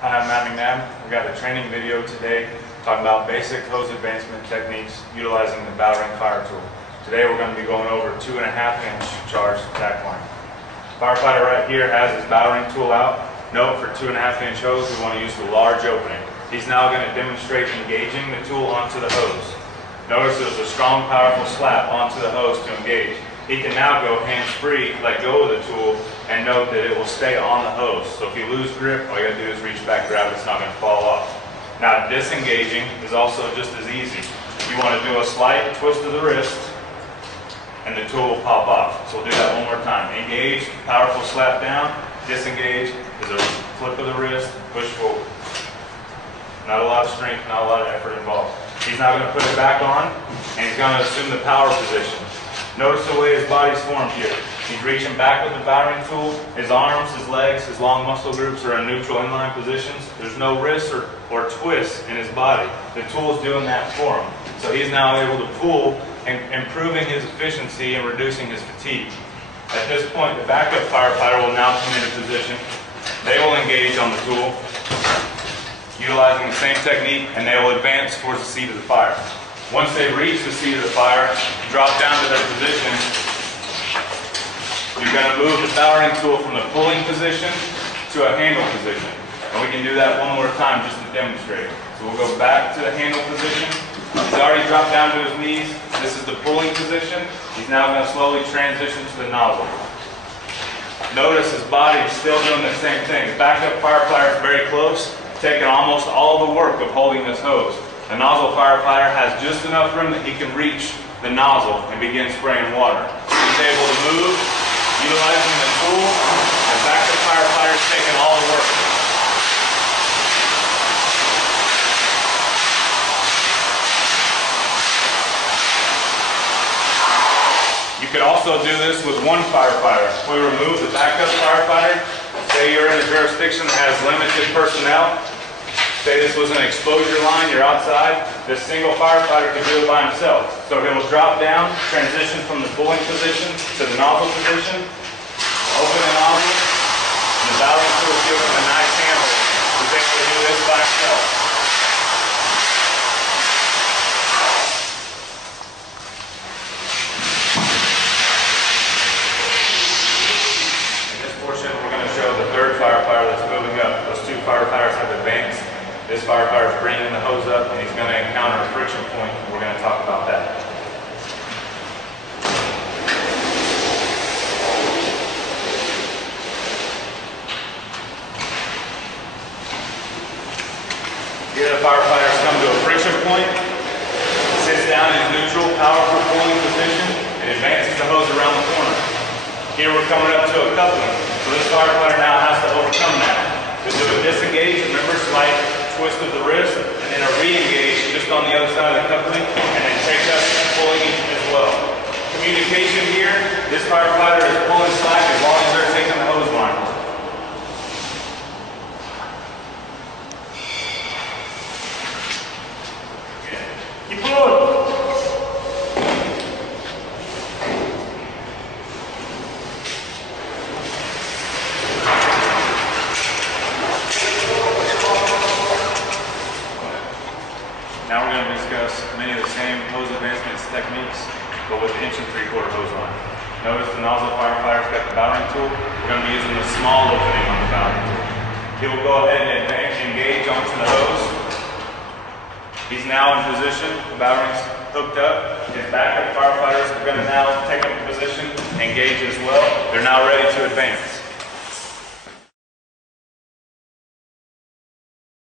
Hi, I'm Matt McNabb. We got a training video today talking about basic hose advancement techniques utilizing the Bowring fire tool. Today we're going to be going over 2.5-inch charged tack line. Firefighter right here has his Bowring tool out. Note, for 2.5-inch hose we want to use the large opening. He's now going to demonstrate engaging the tool onto the hose. Notice there's a strong, powerful slap onto the hose to engage. He can now go hands-free, let go of the tool, and note that it will stay on the hose. So if you lose grip, all you gotta do is reach back, grab it, it's not gonna fall off. Now disengaging is also just as easy. You wanna do a slight twist of the wrist, and the tool will pop off. So we'll do that one more time. Engage, powerful slap down. Disengage is a flip of the wrist, push forward. Not a lot of strength, not a lot of effort involved. He's now gonna put it back on, and he's gonna assume the power position. Notice the way his body's formed here. He's reaching back with the Bowring tool. His arms, his legs, his long muscle groups are in neutral inline positions. There's no wrists or twists in his body. The tool's doing that for him. So he's now able to pull and improving his efficiency and reducing his fatigue. At this point, the backup firefighter will now come into position. They will engage on the tool, utilizing the same technique, and they will advance towards the seat of the fire. Once they reach the seat of the fire, drop down to their position. You're going to move the Bowring tool from the pulling position to a handle position. And we can do that one more time just to demonstrate. So we'll go back to the handle position. He's already dropped down to his knees. This is the pulling position. He's now going to slowly transition to the nozzle. Notice his body is still doing the same thing. The backup firefighter is very close, taking almost all the work of holding this hose. The nozzle firefighter has just enough room that he can reach the nozzle and begin spraying water. He's able to move, utilizing the tool. The backup firefighter is taking all the work. You could also do this with one firefighter. We remove the backup firefighter. Say you're in a jurisdiction that has limited personnel. Say this was an exposure line, you're outside, this single firefighter can do it by himself. So he will drop down, transition from the pulling position to the nozzle position, open the nozzle, and the Bowring tool will give him a nice handle. He's able to do this by himself. In this portion, we're going to show the third firefighter that's moving up. Those two firefighters have advanced. This firefighter is bringing the hose up, and he's going to encounter a friction point. We're going to talk about that. Here the firefighters come to a friction point, sits down in his neutral, powerful pulling position, and advances the hose around the corner. Here we're coming up to a coupling, so this firefighter now has to overcome that. To do a disengage, remember, slight twist of the wrist, and then a re-engage just on the other side of the coupling, and then take up pulling as well. Communication here, this firefighter is pulling slack as long as they're taking the hose line. Keep pulling. Now we're going to discuss many of the same hose advancement techniques, but with the 1 3/4 hose line. Notice the nozzle firefighter's got the Bowring tool. We're going to be using the small opening on the Bowring tool. He will go ahead and engage onto the hose. He's now in position. The Bowring's hooked up. His backup firefighters are going to now take up a position, engage as well. They're now ready to advance.